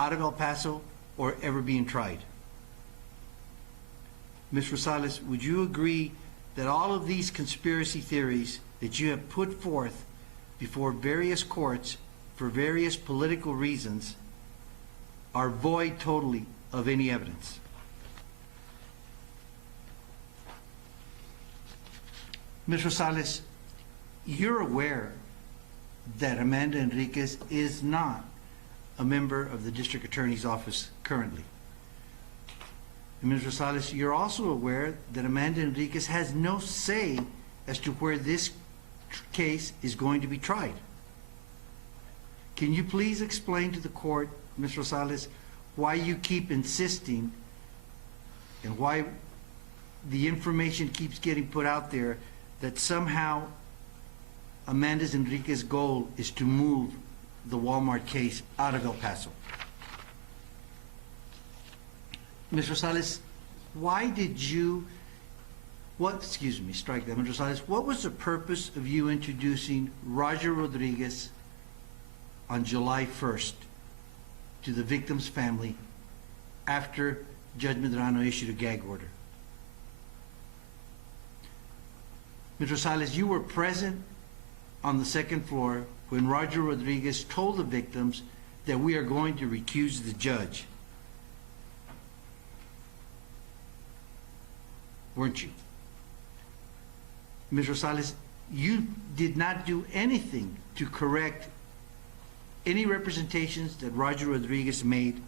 out of El Paso or ever being tried. Ms. Rosales, would you agree that all of these conspiracy theories that you have put forth before various courts for various political reasons are void totally of any evidence? Ms. Rosales, you're aware that Amanda Enriquez is not a member of the District Attorney's Office currently. And Ms. Rosales, you're also aware that Amanda Enriquez has no say as to where this case is going to be tried. Can you please explain to the court, Ms. Rosales, why you keep insisting and why the information keeps getting put out there that somehow Amanda Enriquez's goal is to move the Walmart case out of El Paso? Ms. Rosales, why did you, strike that, Ms. Rosales, what was the purpose of you introducing Roger Rodriguez on July 1st to the victim's family after Judge Medrano issued a gag order? Ms. Rosales, you were present on the second floor when Roger Rodriguez told the victims that we are going to recuse the judge. Weren't you? Ms. Rosales, you did not do anything to correct any representations that Roger Rodriguez made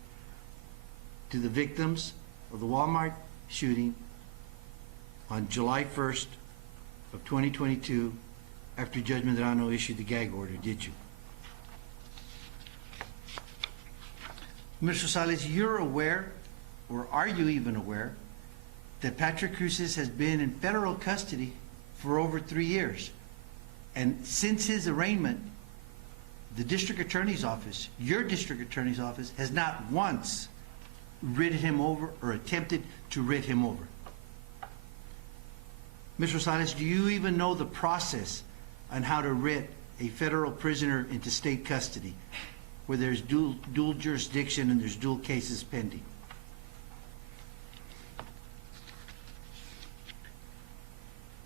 to the victims of the Walmart shooting on July 1st of 2022 after Judge Medrano issued the gag order, did you? Ms. Rosales, you're aware, or are you even aware, that Patrick Cruces has been in federal custody for over 3 years. And since his arraignment, the District Attorney's Office, your District Attorney's Office, has not once writ him over or attempted to writ him over. Ms. Rosales, do you even know the process on how to writ a federal prisoner into state custody where there's dual jurisdiction and there's dual cases pending?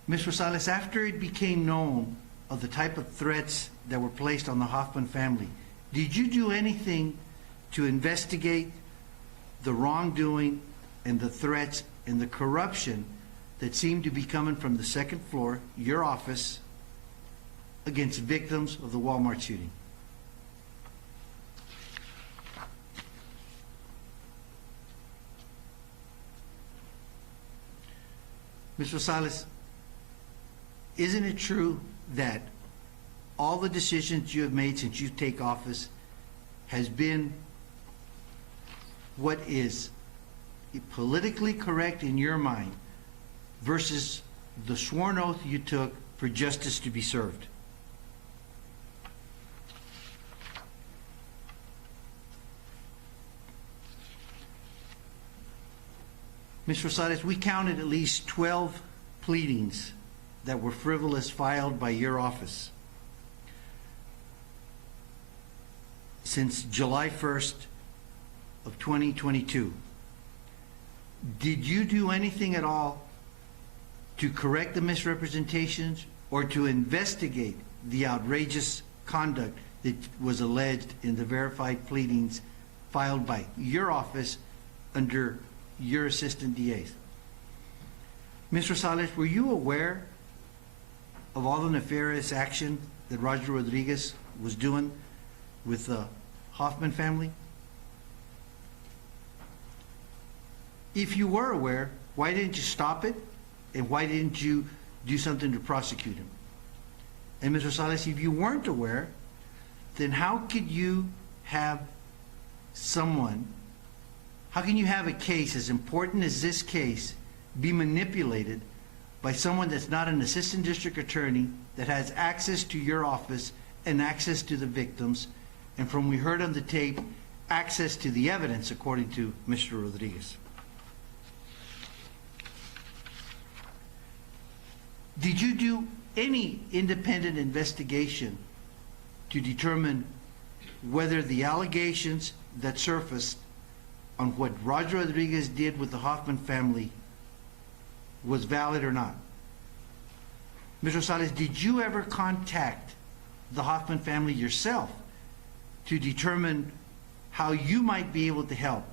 Ms. Rosales, after it became known of the type of threats that were placed on the Hoffman family, did you do anything to investigate the wrongdoing and the threats and the corruption that seemed to be coming from the second floor, your office, against victims of the Walmart shooting? Ms. Rosales, isn't it true that all the decisions you have made since you take office has been what is politically correct in your mind versus the sworn oath you took for justice to be served? Ms. Rosales, we counted at least 12 pleadings that were frivolous filed by your office since July 1st of 2022. Did you do anything at all to correct the misrepresentations or to investigate the outrageous conduct that was alleged in the verified pleadings filed by your office under your assistant DAs? Ms. Rosales, were you aware of all the nefarious action that Roger Rodriguez was doing with the Hoffman family? If you were aware, why didn't you stop it? And why didn't you do something to prosecute him? And Ms. Rosales, if you weren't aware, then how could you have how can you have a case as important as this case be manipulated by someone that's not an assistant district attorney, that has access to your office and access to the victims, and from we heard on the tape, access to the evidence, according to Mr. Rodriguez? Did you do any independent investigation to determine whether the allegations that surfaced on what Roger Rodriguez did with the Hoffman family was valid or not. Ms. Rosales, did you ever contact the Hoffman family yourself to determine how you might be able to help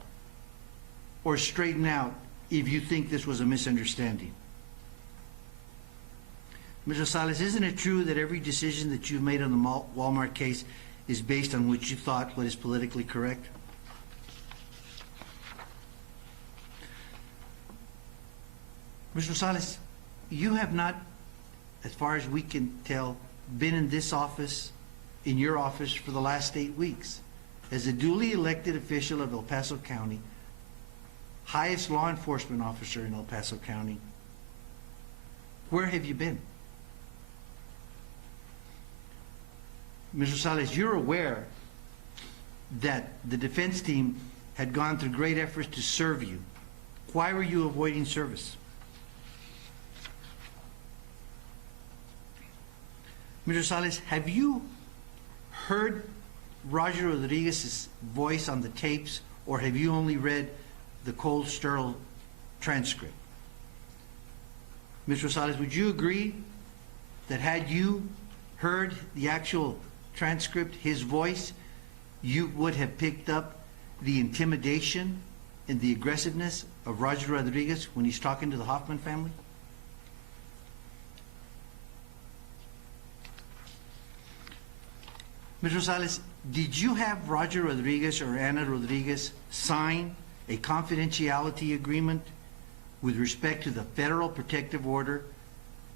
or straighten out if you think this was a misunderstanding? Ms. Rosales, isn't it true that every decision that you've made on the Walmart case is based on what you thought what is politically correct? Ms. Rosales, you have not, as far as we can tell, been in this office, in your office, for the last 8 weeks. As a duly elected official of El Paso County, highest law enforcement officer in El Paso County, where have you been? Ms. Rosales, you're aware that the defense team had gone through great efforts to serve you. Why were you avoiding service? Ms. Rosales, have you heard Roger Rodriguez's voice on the tapes, or have you only read the Cole Sterl transcript? Ms. Rosales, would you agree that had you heard the actual transcript, his voice, you would have picked up the intimidation and the aggressiveness of Roger Rodriguez when he's talking to the Hoffman family? Ms. Rosales, did you have Roger Rodriguez or Ana Rodriguez sign a confidentiality agreement with respect to the federal protective order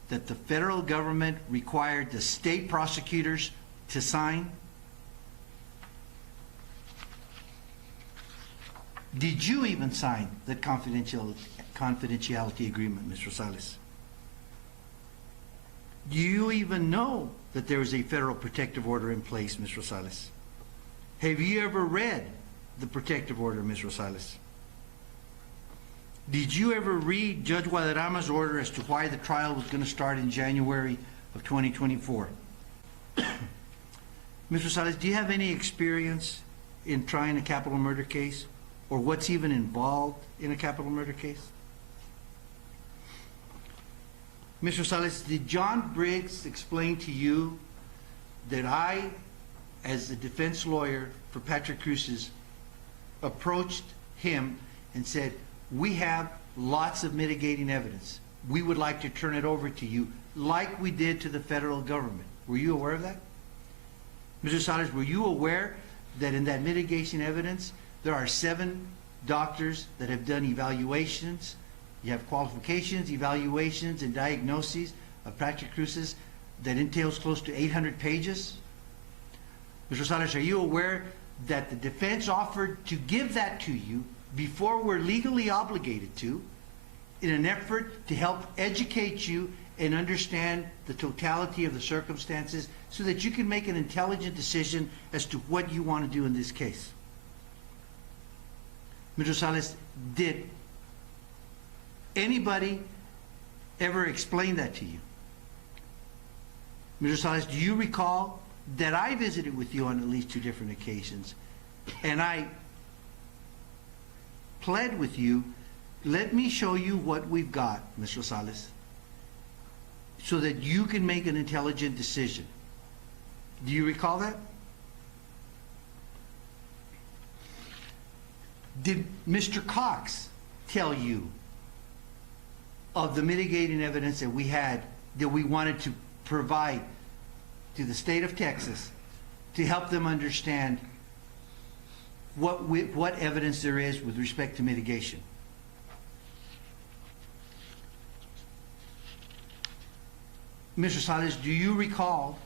that the federal government required the state prosecutors to sign? Did you even sign the confidentiality agreement, Ms. Rosales? Do you even know that there is a federal protective order in place, Ms. Rosales? Have you ever read the protective order, Ms. Rosales? Did you ever read Judge Guadarrama's order as to why the trial was going to start in January of 2024? Ms. Rosales, do you have any experience in trying a capital murder case, or what's even involved in a capital murder case? Ms. Rosales, did John Briggs explain to you that I, as the defense lawyer for Patrick Cruces, approached him and said, we have lots of mitigating evidence. We would like to turn it over to you like we did to the federal government. Were you aware of that? Ms. Rosales, were you aware that in that mitigation evidence, there are 7 doctors that have done evaluations? You have qualifications, evaluations, and diagnoses of Patrick Cruces that entails close to 800 pages? Ms. Rosales, are you aware that the defense offered to give that to you before we're legally obligated to, in an effort to help educate you and understand the totality of the circumstances so that you can make an intelligent decision as to what you want to do in this case? Ms. Rosales, did anybody ever explain that to you? Ms. Rosales, do you recall that I visited with you on at least 2 different occasions, and I pled with you, let me show you what we've got, Ms. Rosales, so that you can make an intelligent decision? Do you recall that? Did Mr. Cox tell you of the mitigating evidence that we had, that we wanted to provide to the state of Texas to help them understand what evidence there is with respect to mitigation? Ms. Rosales, do you recall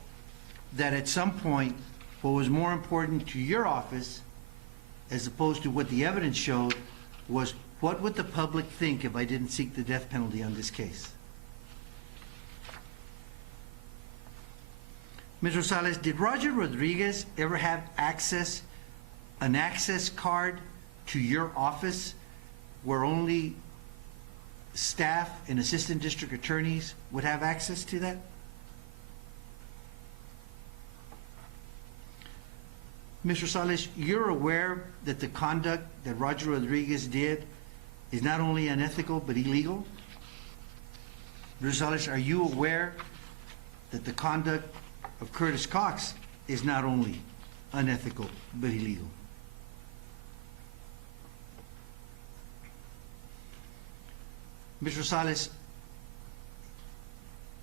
that at some point what was more important to your office, as opposed to what the evidence showed, was what would the public think if I didn't seek the death penalty on this case? Ms. Rosales, did Roger Rodriguez ever have an access card to your office where only staff and assistant district attorneys would have access to that? Ms. Rosales, you're aware that the conduct that Roger Rodriguez did is not only unethical but illegal? Ms. Rosales, are you aware that the conduct of Curtis Cox is not only unethical but illegal? Ms. Rosales,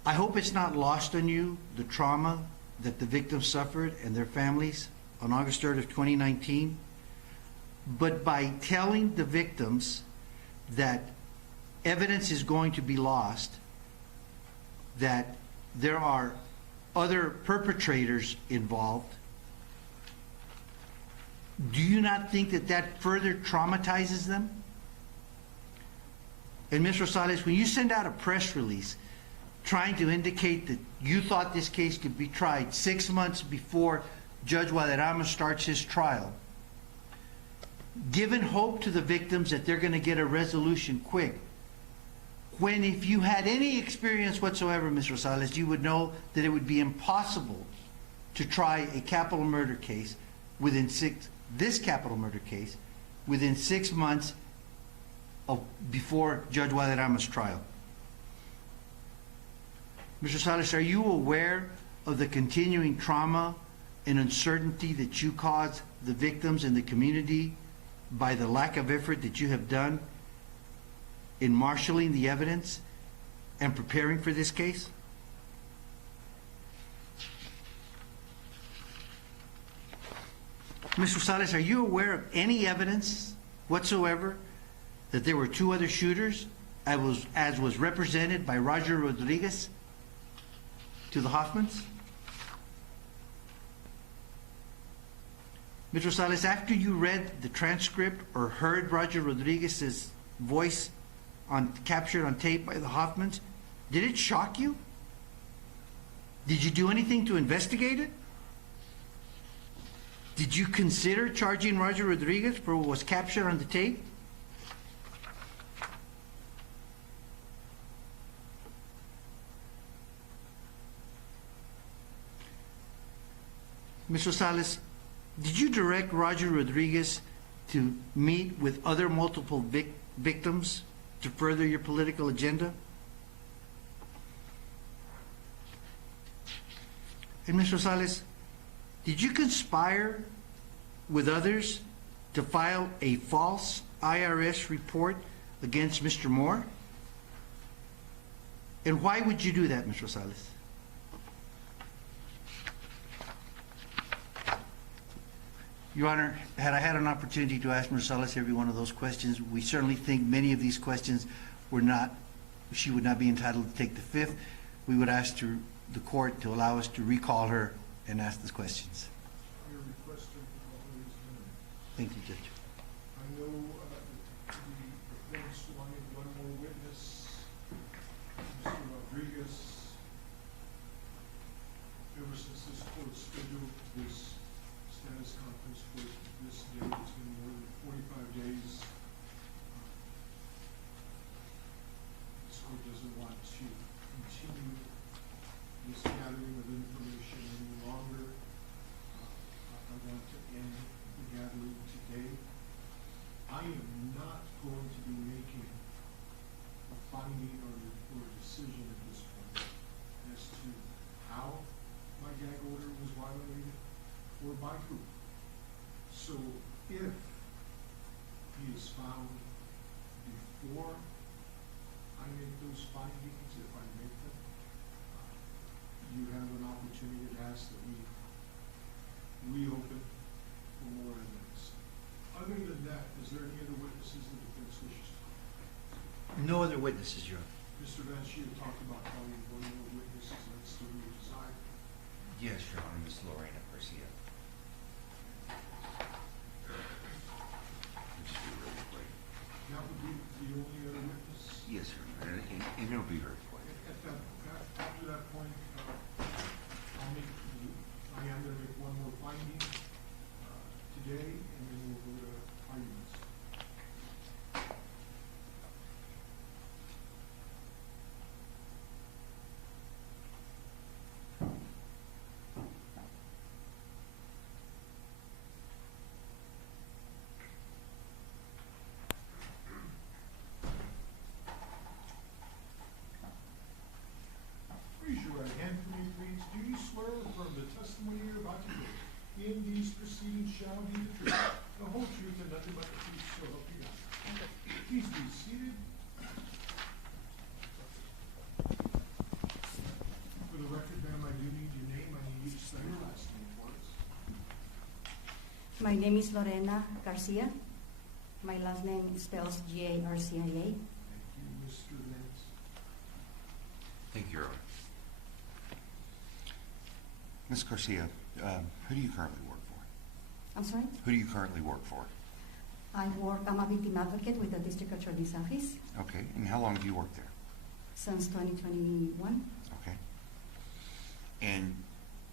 I hope it's not lost on you the trauma that the victims suffered and their families on August 3rd of 2019. But by telling the victims that evidence is going to be lost, that there are other perpetrators involved, do you not think that that further traumatizes them? And Ms. Rosales, when you send out a press release trying to indicate that you thought this case could be tried 6 months before Judge Valderrama starts his trial, giving hope to the victims that they're going to get a resolution quick, when if you had any experience whatsoever, Ms. Rosales, you would know that it would be impossible to try a capital murder case this capital murder case within 6 months before Judge Valderrama's trial. Mr. Rosales, are you aware of the continuing trauma and uncertainty that you caused the victims and the community by the lack of effort that you have done in marshaling the evidence and preparing for this case? Ms. Rosales, are you aware of any evidence whatsoever that there were 2 other shooters, as was represented by Roger Rodriguez to the Hoffmans? Ms. Rosales, after you read the transcript or heard Roger Rodriguez's voice captured on tape by the Hoffmans, did it shock you? Did you do anything to investigate it? Did you consider charging Roger Rodriguez for what was captured on the tape? Ms. Rosales, did you direct Roger Rodriguez to meet with other multiple victims to further your political agenda? And Ms. Rosales, did you conspire with others to file a false IRS report against Mr. Moore? And why would you do that, Ms. Rosales? Your Honor, had I had an opportunity to ask Ms. Rosales every one of those questions, we certainly think many of these questions she would not be entitled to take the fifth. We would ask the court to allow us to recall her and ask those questions. Your request to recall her is denied. Thank you, Judge. I know the defense wanted one more witness, Mr. Rodriguez. Ever since this court scheduled this status conference for this day, it's been more than 45 days. This court doesn't want to continue this gathering of information any longer. I want to end the gathering today. I am not going to be making a finding or a decision at this point as to how my gag order was violated or by who. So if he is found before I make those findings, if I make them, you have an opportunity to ask that we reopen for more evidence. Other than that, is there any other witnesses the defense wishes to call? No other witnesses, Your Honor. Mr. Van Schie talked about calling one more witnesses, that's still your desire. Yes, Your Honor, Ms. Lorena Garcia. Just be really quick. That would be the only other witness. Yes, Your Honor, and it'll be very quick. After that point, I am going to make one more finding today, and then we'll go to arguments. My name is Lorena Garcia. My last name spells Garcia. Thank you, Mr. Lentz. Thank you, Your Honor. Ms. Garcia, who do you currently work for? I'm sorry? Who do you currently work for? I'm a victim advocate with the District Attorney's Office Okay, and how long have you worked there? since 2021. Okay. And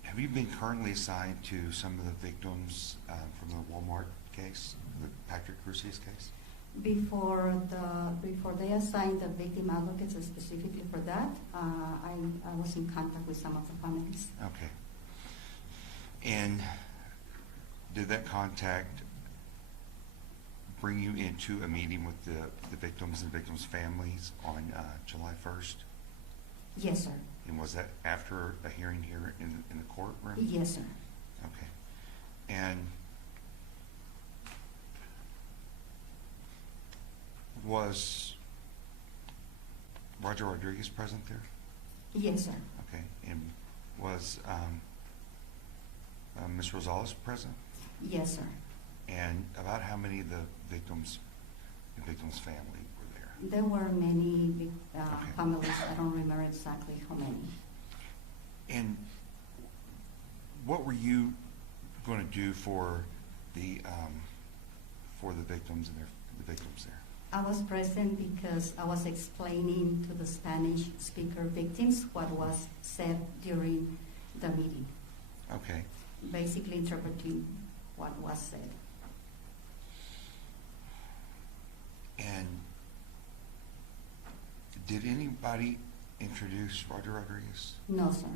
have you been currently assigned to some of the victims from the Walmart case, the Patrick Cruces case? Before they assigned the victim advocates specifically for that, I was in contact with some of the families. Okay. And did that contact bring you into a meeting with the victims and victims' families on July 1st? Yes, sir. And was that after a hearing here in the courtroom? Yes, sir. Okay. And was Roger Rodriguez present there? Yes, sir. Okay. And was Ms. Rosales present? Yes, sir. And about how many of the victims and victims' family were there? There were many Okay. families. I don't remember exactly how many. And what were you going to do for the victims and the victims there? I was present because I was explaining to the Spanish speaker victims what was said during the meeting, Okay. basically interpreting what was said. And did anybody introduce Roger Rodriguez? No, sir.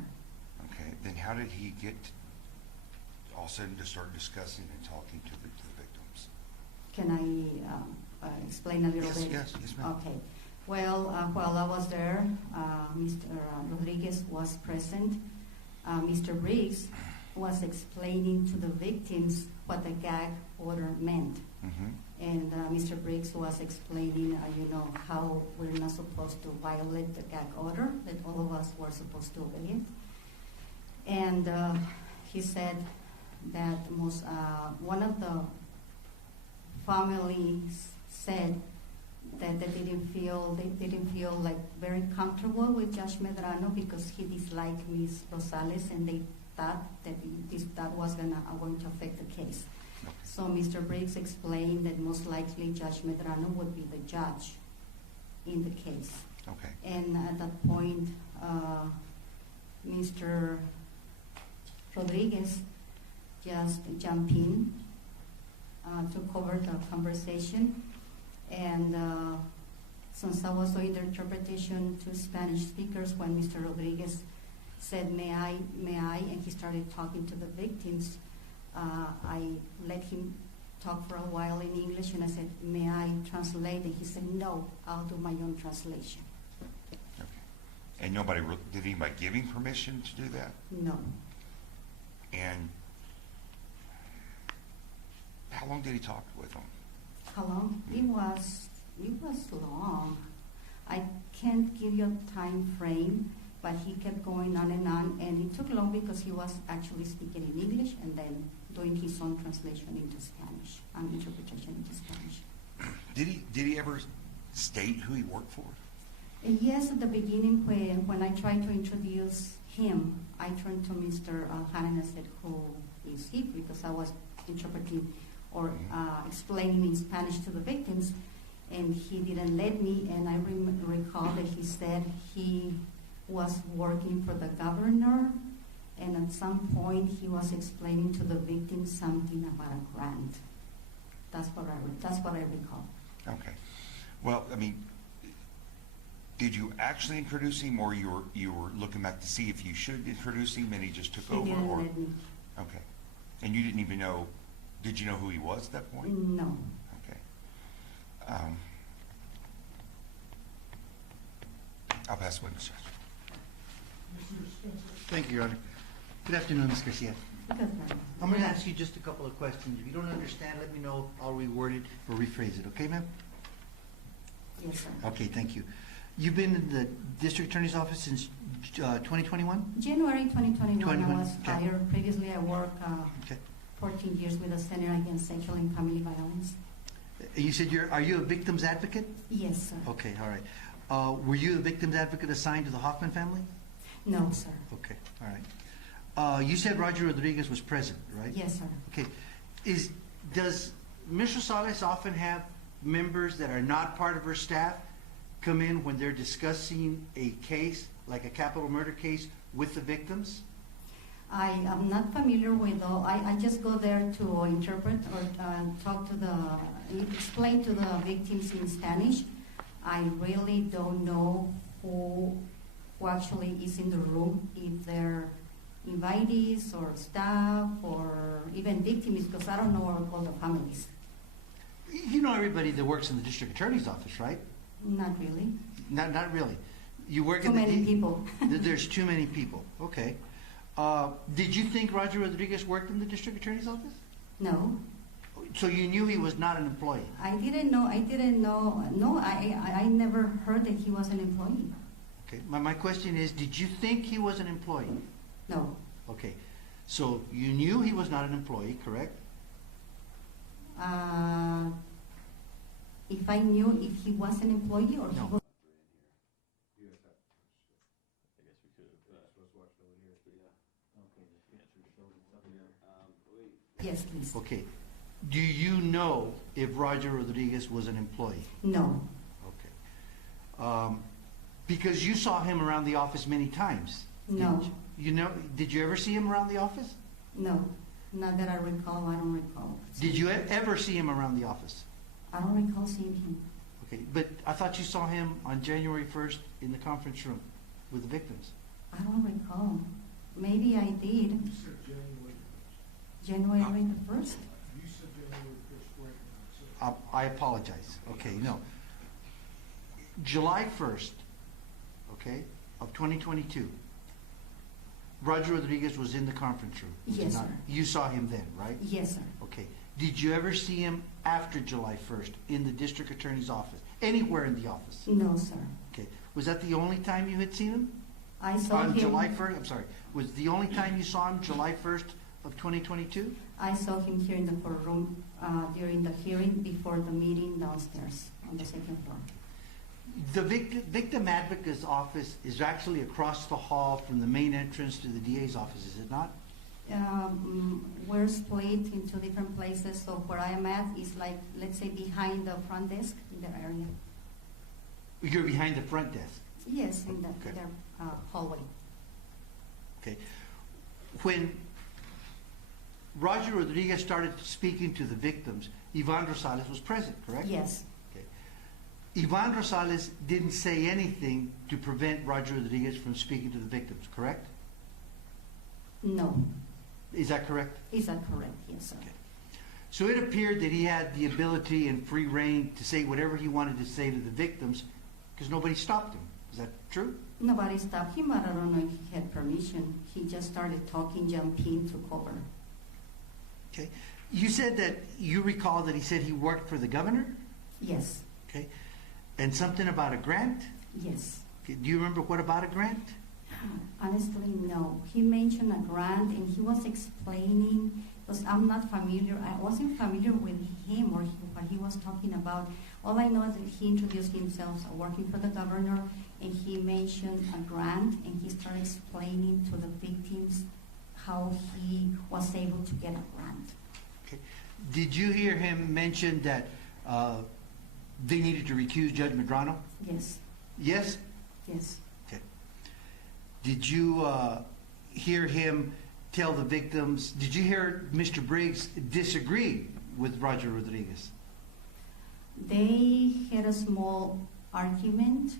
Okay. Then how did he get all of a sudden to start discussing and talking to the victims? Can I explain a little Yes, bit? yes, ma'am. Okay. Well, while I was there, Mr. Rodriguez was present. Mr. Briggs was explaining to the victims what the gag order meant. Mm-hmm. And Mr. Briggs was explaining, how we're not supposed to violate the gag order, that all of us were supposed to obey it. And he said that one of the families said that they didn't feel like very comfortable with Judge Medrano because he disliked Ms. Rosales, and they thought that was going to affect the case. Okay. So Mr. Briggs explained that most likely Judge Medrano would be the judge in the case. Okay. And at that point, Mr. Rodriguez just jumped in to cover the conversation. And since I was doing the interpretation to Spanish speakers, when Mr. Rodriguez said, may I, and he started talking to the victims, I let him talk for a while in English, and I said, may I translate? And he said, no, I'll do my own translation. Okay. And did anybody give him permission to do that? No. And how long did he talk with them? How long? It was long. I can't give you a time frame, but he kept going on, and it took long because he was actually speaking in English and then doing his own translation into Spanish and interpretation into Spanish. Did he ever state who he worked for? And yes, at the beginning when I tried to introduce him, I turned to Mr. Alhan and I said, who is he? Because I was interpreting or explaining in Spanish to the victims, and he didn't let me, and I recall that he said he was working for the governor, and at some point he was explaining to the victims something about a grant. That's what I recall. Okay. Well, I mean, did you actually introduce him, or you were looking back to see if you should introduce him, and he just took He over? didn't Or let me. okay, and you didn't even know? Did you know who he was at that point? No. Okay. I'll pass witness, Judge. Mr. Spencer. Thank you, Your Honor. Good afternoon, Ms. Garcia. Because I'm going to ask you just a couple of questions. If you don't understand, let me know. I'll reword it or rephrase it. Okay, ma'am? yes, sir. Okay, thank you. You've been in the District Attorney's Office since 2021? January 2021, I 21, was okay. hired. Previously, I worked Okay. 14 years with the Center Against Sexual and Family Violence. You said are you a victim's advocate? Yes, sir. Okay, all right. Were you the victim's advocate assigned to the Hoffman family? No, sir. Okay, all right. You said Roger Rodriguez was present, right? Yes, sir. Okay. Does Ms. Rosales often have members that are not part of her staff come in when they're discussing a case, like a capital murder case, with the victims? I am not familiar with all. I just go there to interpret or talk to explain to the victims in Spanish. I really don't know who actually is in the room, if they're invitees or staff or even victims, because I don't know all the families. You know everybody that works in the district attorney's office, right? Not really. Not really. You work Too in the many people. There's too many people. Okay. Did you think Roger Rodriguez worked in the district attorney's office? No. So you knew he was not an employee? I didn't know. No, I never heard that he was an employee. Okay. My question is, did you think he was an employee? No. Okay. So you knew he was not an employee, correct? If I knew if he was an employee or No. he was. Yes, please. Okay. Do you know if Roger Rodriguez was an employee? No. Okay. Because you saw him around the office many times. No. Did you ever see him around the office? No. Not that I recall. I don't recall. Did you ever see him around the office? I don't recall seeing him. Okay. But I thought you saw him on January 1st in the conference room with the victims. I don't recall. Maybe I did. You said January 1st. January the 1st? You said January 1st, right now. I apologize. Okay, no. July 1st, okay, of 2022, Roger Rodriguez was in the conference room. was he Yes, not? sir. You saw him then, right? Yes, sir. Okay. Did you ever see him after July 1st in the district attorney's office? Anywhere in the office? No, sir. Okay. Was that the only time you had seen him? I saw On him. July 1st, I'm sorry. Was the only time you saw him July 1st of 2022? I saw him here in the courtroom during the hearing before the meeting downstairs on the second floor. The victim advocate's office is actually across the hall from the main entrance to the DA's office, is it not? We're split in two different places, so where I am at is like, let's say, behind the front desk in that area. You're behind the front desk. Yes, in the Okay. hallway. Okay. When Roger Rodriguez started speaking to the victims, Yvonne Rosales was present, correct? Yes. Okay. Yvonne Rosales didn't say anything to prevent Roger Rodriguez from speaking to the victims, correct? No. Is that correct? Is that correct? Yes, sir. Okay. So it appeared that he had the ability and free reign to say whatever he wanted to say to the victims because nobody stopped him. Is that true? Nobody stopped him, but I don't know if he had permission. He just started talking, jumping to cover. Okay. You said that you recall that he said he worked for the governor? Yes. Okay. And something about a grant? Yes. Okay. Do you remember what about a grant? Honestly, no. He mentioned a grant, and he was explaining, because I'm not familiar, I wasn't familiar with him or what he was talking about. All I know is that he introduced himself as working for the governor, and he mentioned a grant, and he started explaining to the victims how he was able to get a grant. Okay. Did you hear him mention that they needed to recuse Judge Medrano? Yes. Yes? Yes. Okay. Did you hear him tell the victims, did you hear Mr. Briggs disagree with Roger Rodriguez? They had a small argument.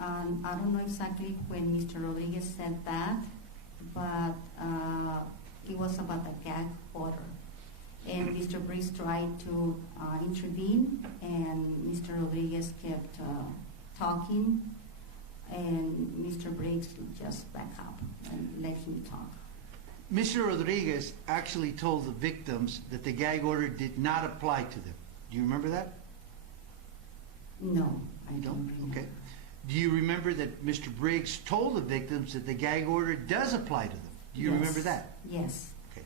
I don't know exactly when Mr. Rodriguez said that, but it was about the gag order. And Mr. Briggs tried to intervene, and Mr. Rodriguez kept talking, and Mr. Briggs just back up and let him talk. Mr. Rodriguez actually told the victims that the gag order did not apply to them. Do you remember that? No, I You don't remember. Okay. Do you remember that Mr. Briggs told the victims that the gag order does apply to them? Do you Yes. remember that? Yes. Okay.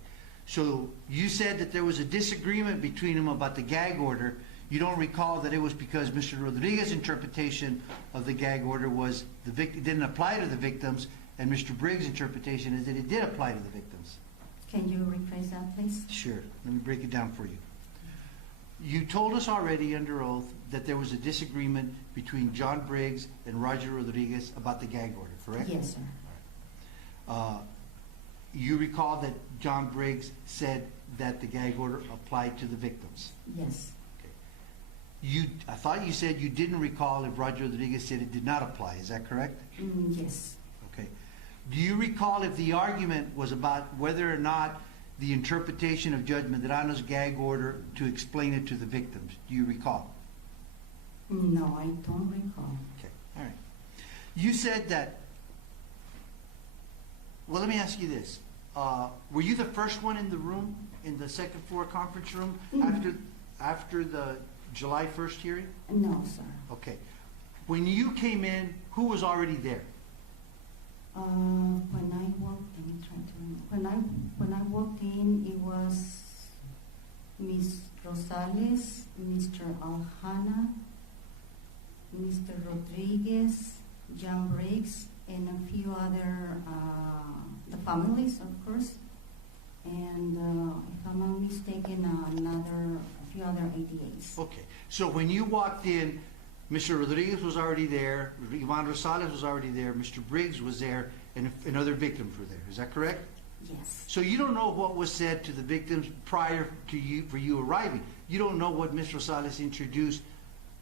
So you said that there was a disagreement between them about the gag order. You don't recall that it was because Mr. Rodriguez's interpretation of the gag order was it didn't apply to the victims, and Mr. Briggs' interpretation is that it did apply to the victims. Can you rephrase that, please? Sure. Let me break it down for you. You told us already under oath that there was a disagreement between John Briggs and Roger Rodriguez about the gag order, correct? Yes, sir. You recall that John Briggs said that the gag order applied to the victims. Yes. I thought you said you didn't recall if Roger Rodriguez said it did not apply. Is that correct? Yes. Okay. Do you recall if the argument was about whether or not the interpretation of Judge Medrano's gag order to explain it to the victims? Do you recall? No, I don't recall. Okay. All right. You said that. Well, let me ask you this. Were you the first one in the room, in the second floor conference room, after the July 1st hearing? No, sir. Okay. When you came in, who was already there? When I walked in, trying to remember. When I walked in, it was Ms. Rosales, Mr. Alhana, Mr. Rodriguez, John Briggs, and a few other, the families, of course, and if I'm not mistaken, a few other ADAs. Okay. So when you walked in, Mr. Rodriguez was already there, Yvonne Rosales was already there, Mr. Briggs was there, and other victims were there. Is that correct? Yes. So you don't know what was said to the victims prior to you arriving. You don't know what Ms. Rosales introduced,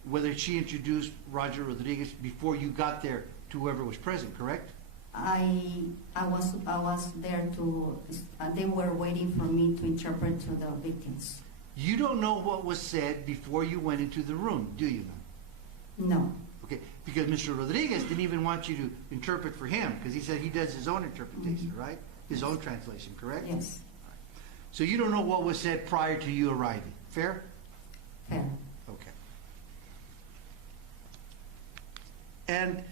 whether she introduced Roger Rodriguez before you got there to whoever was present, correct? I was there to. They were waiting for me to interpret to the victims. You don't know what was said before you went into the room, do you? No. Okay, because Mr. Rodriguez didn't even want you to interpret for him, because he said he does his own interpretation, right? His own translation, correct? Yes. So you don't know what was said prior to you arriving. Fair? Fair. Okay. And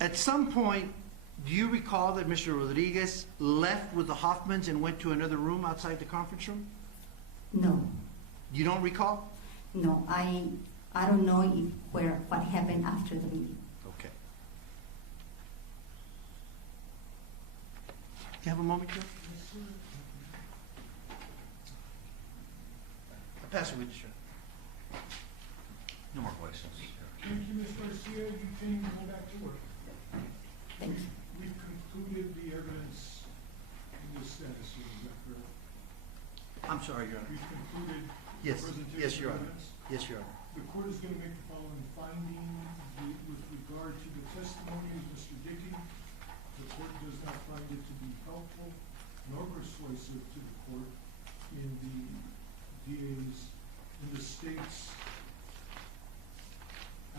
at some point, do you recall that Mr. Rodriguez left with the Hoffmans and went to another room outside the conference room? No. You don't recall? No. I don't know what happened after the meeting. Okay. You have a moment, Joe? I'll pass it with you, sir. No more questions. Thank you, Ms. Garcia. You can go back to work. Thank you. We've concluded the evidence in this status, is that correct? I'm sorry, Your Honor. We've concluded Yes, the presentation yes, Your of Honor. evidence. Yes, Your Honor. The court is going to make the following finding with regard to the testimony of Mr. Dickey. The court does not find it to be helpful nor persuasive to the court in the state's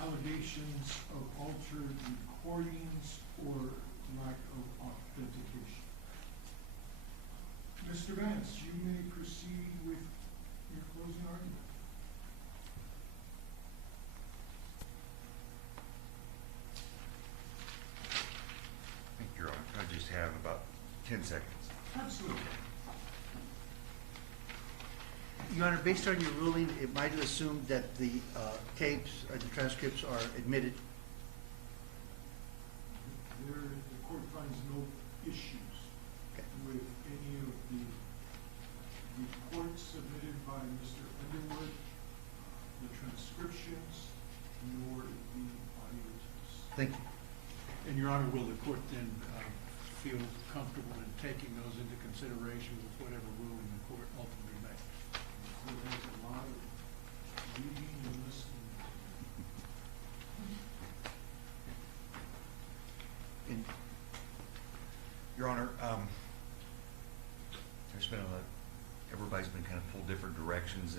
allegations of altered recordings or lack of authentication. Mr. Vance, you may proceed with your closing argument. Thank you, Your Honor. I just have about 10 seconds. Absolutely. Your Honor, based on your ruling, it might have assumed that the tapes, the transcripts are admitted. The court finds no issues with any of the reports submitted by Mr. Underwood, the transcriptions, nor the audio tapes. Thank you. And Your Honor, will the court then feel comfortable in taking those into consideration with whatever ruling the court ultimately makes? The court has a lot of reading and listening. And Your Honor, there's been everybody's been kind of pulled different directions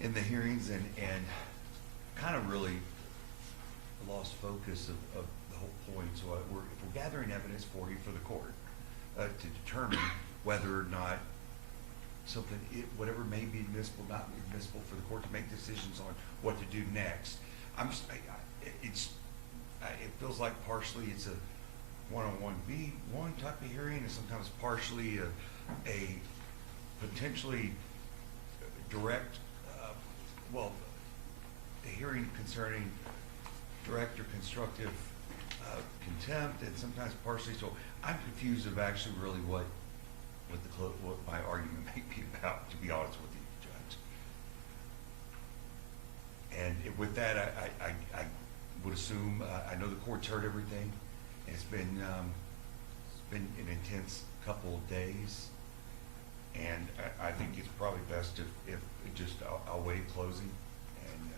in the hearings and kind of really lost focus of the whole point. So if we're gathering evidence for you for the court to determine whether or not something, whatever may be admissible, not admissible for the court to make decisions on what to do next. It feels like partially it's a 101B1 type of hearing, and sometimes partially a potentially direct, well, a hearing concerning direct or constructive contempt, and sometimes partially. So I'm confused of actually really what my argument may be about, to be honest with you, Judge. And with that, I would assume, I know the court's heard everything. It's been an intense couple of days, and I think it's probably best if just I'll waive closing and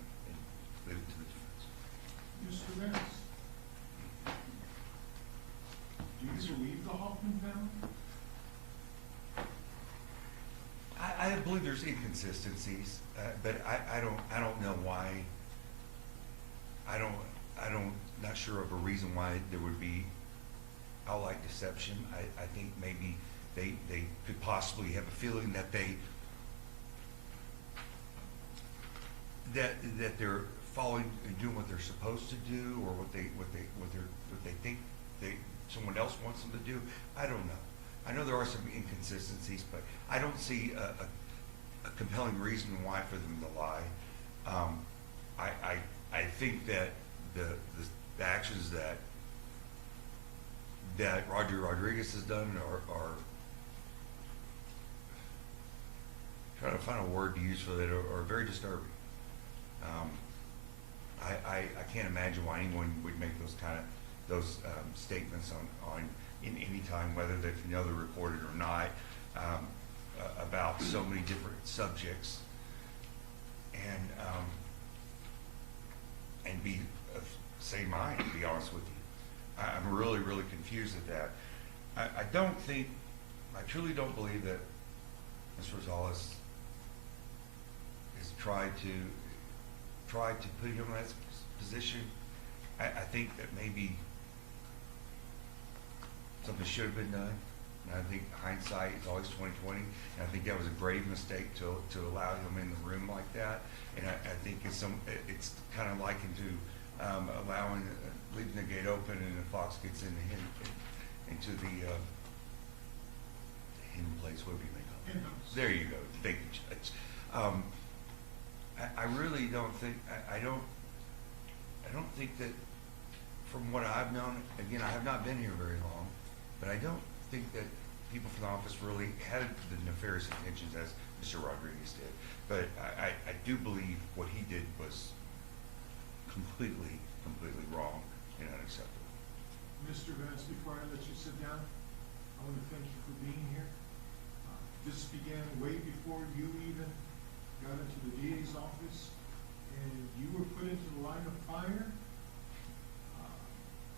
leave it to the defense. Mr. Vance, do you believe the Hoffman family? I believe there's inconsistencies, but I don't know why. Not sure of a reason why there would be outright deception. I think maybe they could possibly have a feeling that they're following and doing what they're supposed to do, or what they think someone else wants them to do. I don't know. I know there are some inconsistencies, but I don't see a compelling reason why for them to lie. I think that the actions that Roger Rodriguez has done are trying to find a word to use for that are very disturbing. I can't imagine why anyone would make those statements on in any time, whether they're recorded or not, about so many different subjects, and be of same mind, to be honest with you. I'm really, really confused at that. I truly don't believe that Ms. Rosales has tried to put him in that position. I think that maybe something should have been done. And I think hindsight is always 20/20. And I think that was a grave mistake to allow him in the room like that. And I think it's kind of likened to leaving the gate open, and the fox gets into the hidden place, whatever you may call it. There you go. Thank you, Judge. I really don't think I don't think that, from what I've known, again, I have not been here very long, but I don't think that people from the office really had the nefarious intentions as Mr. Rodriguez did. But I do believe what he did was completely wrong and unacceptable. Mr. Vance, before I let you sit down, I want to thank you for being here. This began way before you even got into the DA's office, and you were put into the line of fire.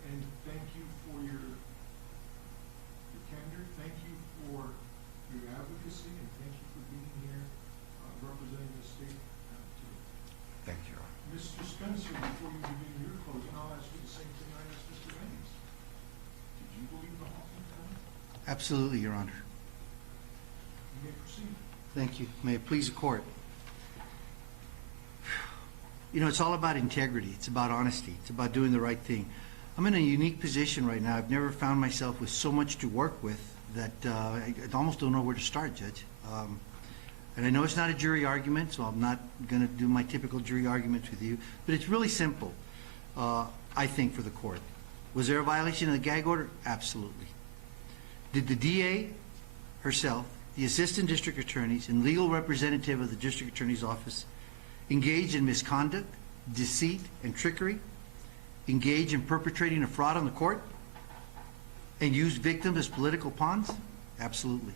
And thank you for your candor. Thank you for your advocacy, and thank you for being here representing the state today. Thank you, Your Honor. Mr. Spencer, before you begin your closing, I'll ask you the same thing I asked Mr. Vance. Did you believe the Hoffman family? Absolutely, Your Honor. You may proceed. Thank you. May it please the court. You know, it's all about integrity. It's about honesty. It's about doing the right thing. I'm in a unique position right now. I've never found myself with so much to work with that I almost don't know where to start, Judge. And I know it's not a jury argument, so I'm not going to do my typical jury arguments with you, but it's really simple, I think, for the court. Was there a violation of the gag order? Absolutely. Did the DA herself, the assistant district attorneys, and legal representative of the district attorney's office engage in misconduct, deceit, and trickery, engage in perpetrating a fraud on the court, and use victims as political pawns? Absolutely.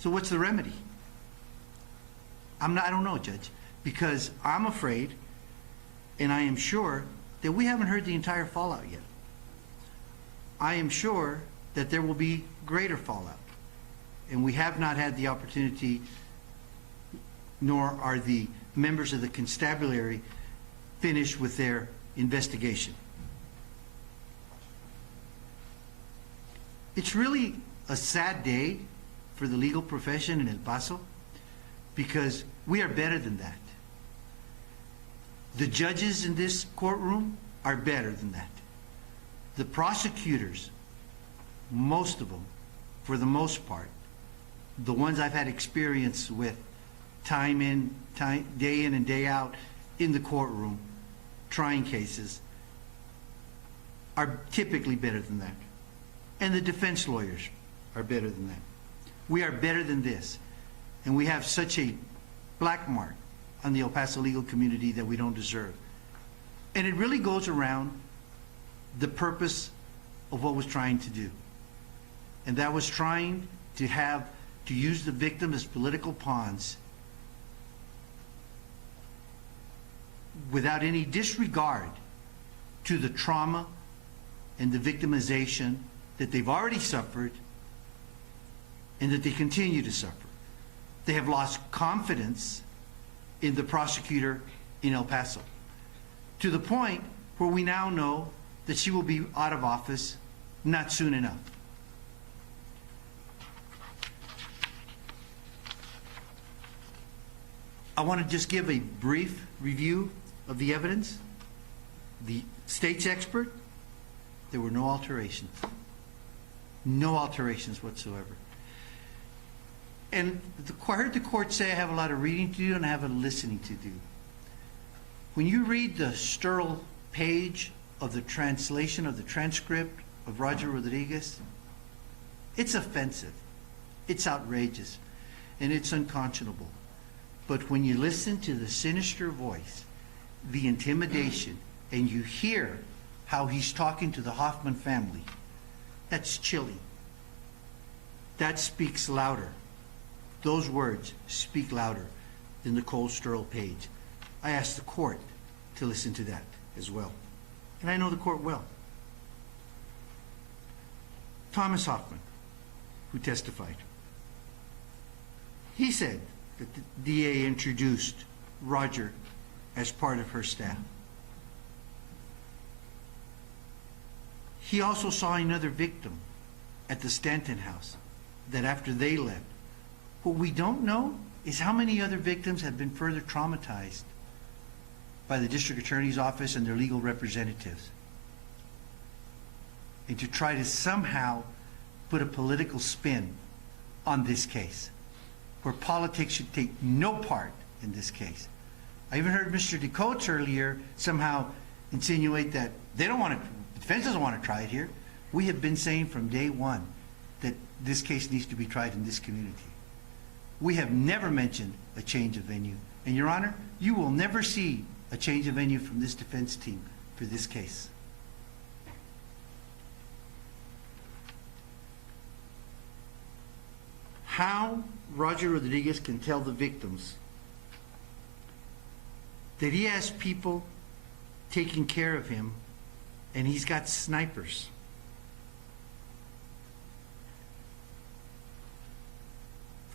So what's the remedy? I don't know, Judge, because I'm afraid, and I am sure, that we haven't heard the entire fallout yet. I am sure that there will be greater fallout, and we have not had the opportunity, nor are the members of the constabulary finished with their investigation. It's really a sad day for the legal profession in El Paso, because we are better than that. The judges in this courtroom are better than that. The prosecutors, most of them, for the most part, the ones I've had experience with day in and day out in the courtroom, trying cases, are typically better than that. And the defense lawyers are better than that. We are better than this. And we have such a black mark on the El Paso legal community that we don't deserve. And it really goes around the purpose of what was trying to do. And that was trying to use the victim as political pawns without any disregard to the trauma and the victimization that they've already suffered and that they continue to suffer. They have lost confidence in the prosecutor in El Paso, to the point where we now know that she will be out of office not soon enough. I want to just give a brief review of the evidence. The state's expert, there were no alterations. No alterations whatsoever. And I heard the court say I have a lot of reading to do and I have a listening to do. When you read the sterile page of the translation of the transcript of Roger Rodriguez, it's offensive, it's outrageous, and it's unconscionable. But when you listen to the sinister voice, the intimidation, and you hear how he's talking to the Hoffman family, that's chilling. That speaks louder. Those words speak louder than the cold, sterile page. I asked the court to listen to that as well. And I know the court well. Thomas Hoffman, who testified, he said that the DA introduced Roger as part of her staff. He also saw another victim at the Stanton house that after they left. What we don't know is how many other victims have been further traumatized by the district attorney's office and their legal representatives. And to try to somehow put a political spin on this case, where politics should take no part in this case. I even heard Mr. DeCotes earlier somehow insinuate that they don't want to, the defense doesn't want to try it here. We have been saying from day one that this case needs to be tried in this community. We have never mentioned a change of venue. And Your Honor, you will never see a change of venue from this defense team for this case. How Roger Rodriguez can tell the victims that he has people taking care of him and he's got snipers.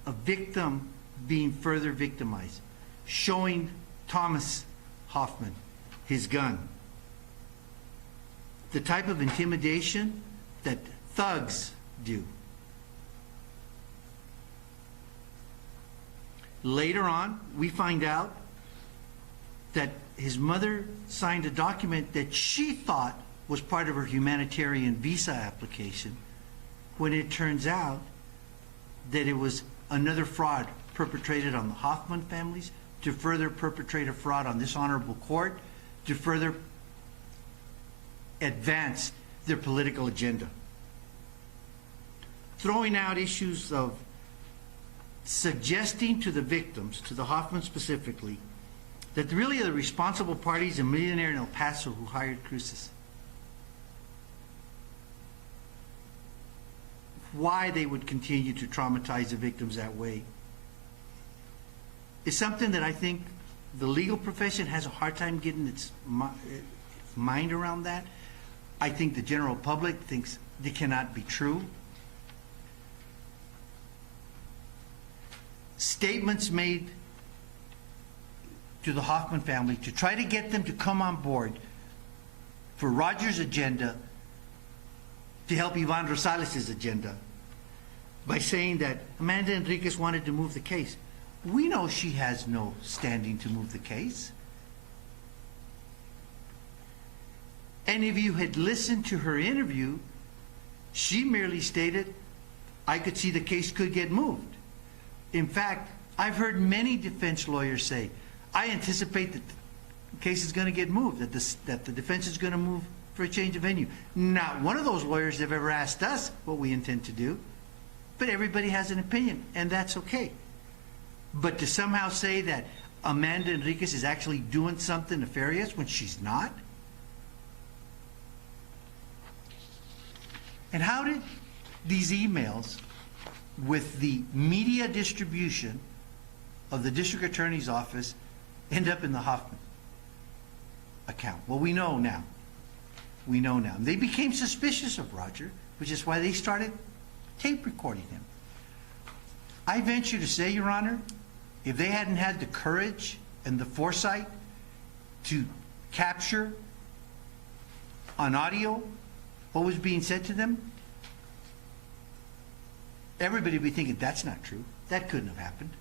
A victim being further victimized, showing Thomas Hoffman his gun. The type of intimidation that thugs do. Later on, we find out that his mother signed a document that she thought was part of her humanitarian visa application, when it turns out that it was another fraud perpetrated on the Hoffman families to further perpetrate a fraud on this honorable court, to further advance their political agenda. Throwing out issues of suggesting to the victims, to the Hoffman specifically, that really the responsible parties, a millionaire in El Paso who hired Cruces. Why they would continue to traumatize the victims that way is something that I think the legal profession has a hard time getting its mind around that. I think the general public thinks they cannot be true. Statements made to the Hoffman family to try to get them to come on board for Roger's agenda to help Yvonne Rosales' agenda by saying that Amanda Enriquez wanted to move the case. We know she has no standing to move the case. And if you had listened to her interview, she merely stated, I could see the case could get moved. In fact, I've heard many defense lawyers say, I anticipate that the case is going to get moved, that the defense is going to move for a change of venue. Not one of those lawyers have ever asked us what we intend to do, but everybody has an opinion, and that's okay. But to somehow say that Amanda Enriquez is actually doing something nefarious when she's not? And how did these emails with the media distribution of the district attorney's office end up in the Hoffman account? Well, we know now. We know now. They became suspicious of Roger, which is why they started tape recording him. I venture to say, Your Honor, if they hadn't had the courage and the foresight to capture on audio what was being said to them, everybody would be thinking, that's not true. That couldn't have happened.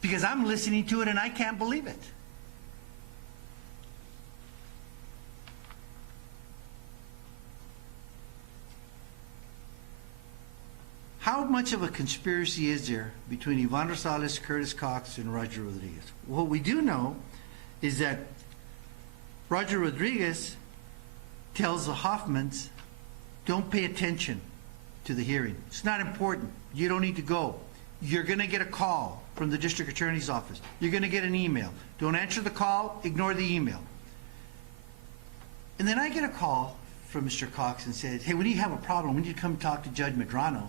Because I'm listening to it and I can't believe it. How much of a conspiracy is there between Yvonne Rosales, Curtis Cox, and Roger Rodriguez? What we do know is that Roger Rodriguez tells the Hoffmans, don't pay attention to the hearing. It's not important. You don't need to go. You're going to get a call from the district attorney's office. You're going to get an email. Don't answer the call, ignore the email. And then I get a call from Mr. Cox and said, hey, when you have a problem, we need to come talk to Judge Medrano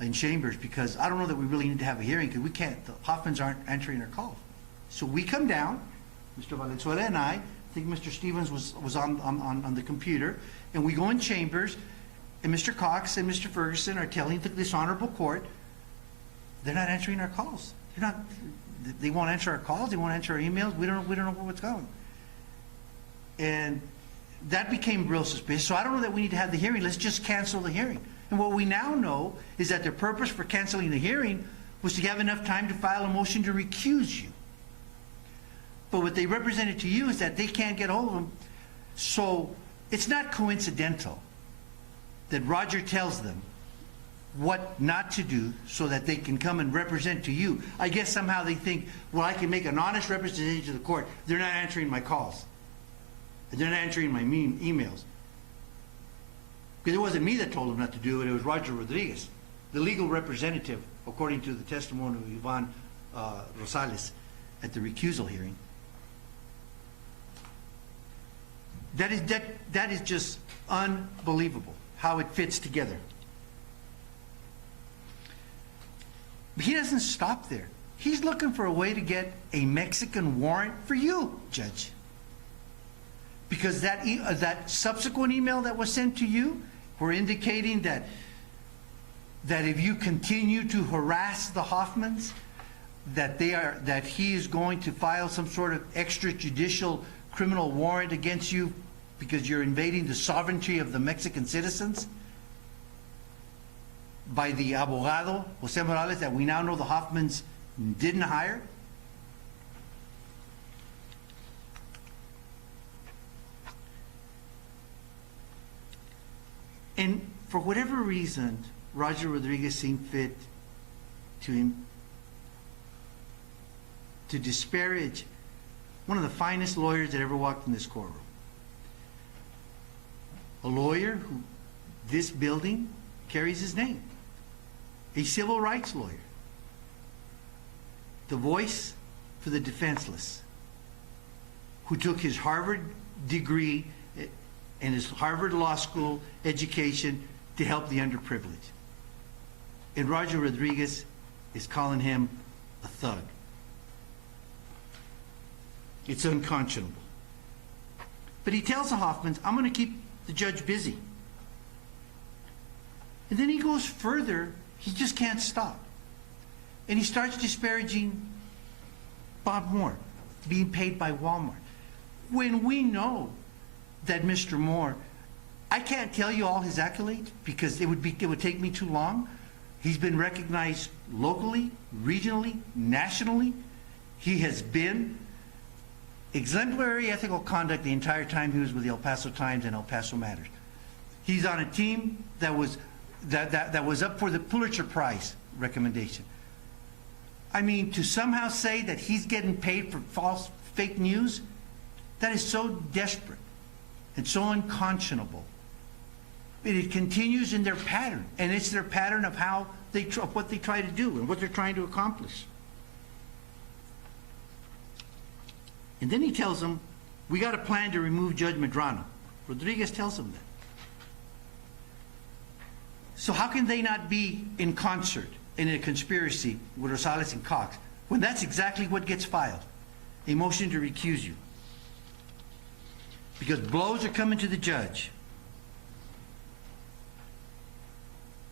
in Chambers, because I don't know that we really need to have a hearing because we can't, the Hoffmans aren't answering our calls. So we come down, Mr. Valenzuela and I think Mr. Stevens was on the computer, and we go in Chambers, and Mr. Cox and Mr. Ferguson are telling this honorable court, they're not answering our calls. They won't answer our calls, they won't answer our emails, we don't know what's going. And that became real suspicious. So I don't know that we need to have the hearing, let's just cancel the hearing. And what we now know is that their purpose for canceling the hearing was to have enough time to file a motion to recuse you. But what they represented to you is that they can't get hold of them. So it's not coincidental that Roger tells them what not to do so that they can come and represent to you. I guess somehow they think, well, I can make an honest representation to the court. They're not answering my calls. They're not answering my emails. Because it wasn't me that told them not to do it, it was Roger Rodriguez, the legal representative, according to the testimony of Yvonne Rosales at the recusal hearing. That is just unbelievable how it fits together. But he doesn't stop there. He's looking for a way to get a Mexican warrant for you, Judge. Because that subsequent email that was sent to you were indicating that if you continue to harass the Hoffmans, that he is going to file some sort of extrajudicial criminal warrant against you because you're invading the sovereignty of the Mexican citizens by the abogado, Jose Morales, that we now know the Hoffmans didn't hire. And for whatever reason, Roger Rodriguez seemed fit to disparage one of the finest lawyers that ever walked in this courtroom. A lawyer who, this building carries his name. A civil rights lawyer. The voice for the defenseless. Who took his Harvard degree and his Harvard Law School education to help the underprivileged. And Roger Rodriguez is calling him a thug. It's unconscionable. But he tells the Hoffmans, I'm going to keep the judge busy. And then he goes further, he just can't stop. And he starts disparaging Bob Moore, being paid by Walmart. When we know that Mr. Moore, I can't tell you all his accolades because it would take me too long. He's been recognized locally, regionally, nationally. He has been exemplary ethical conduct the entire time he was with the El Paso Times and El Paso Matters. He's on a team that was up for the Pulitzer Prize recommendation. I mean, to somehow say that he's getting paid for false, fake news, that is so desperate and so unconscionable. But it continues in their pattern, and it's their pattern of how they what they try to do and what they're trying to accomplish. And then he tells them, we got a plan to remove Judge Medrano. Rodriguez tells them that. So how can they not be in concert in a conspiracy with Rosales and Cox when that's exactly what gets filed? A motion to recuse you. Because blows are coming to the judge.